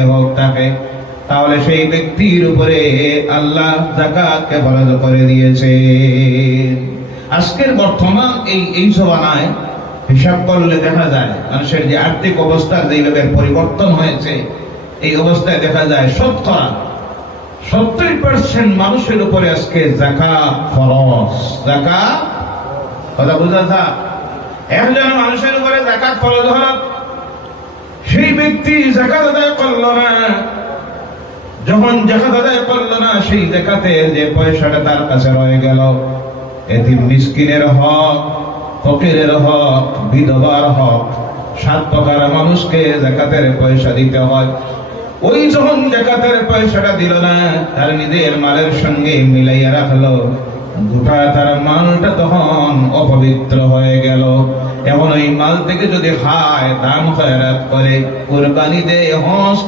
হোক তাকে, তাহলে সেই ব্যক্তির উপরে আল্লাহ যাকাতকে ফরজ করে দিয়েছে। আজকের বর্তমান এই জমানায় হিসাব করলে দেখা যায় মানুষের যে আর্থিক অবস্থার যেভাবে পরিবর্তন হয়েছে, এই অবস্থায় দেখা যায় 70% মানুষের উপরে আজকে যাকাত ফরজ। যাকাত, কথা বুঝা থা, একজন মানুষের উপরে যাকাত ফরজ হল, সেই ব্যক্তি যাকাত আদায় করল না। যখন যাকাত আদায় করল না, সেই যাকাতের যে পয়সাটা তার কাছে রয়ে গেল, এতিম মিসকিনের হক, ফকিরের হক, বিধবার হক, 7 প্রকার মানুষকে যাকাতের পয়সা দিতে হয়। ওই যখন যাকাতের পয়সাটা দিল না, তার নিজের মালের সঙ্গে মিলাইয়া রাখলো, গোটা তার মালটা তখন অপবিত্র হয়ে গেল। এখন ওই মাল থেকে যদি খায়, দান খয়রাত করে, কুরবানি দেয়, হজ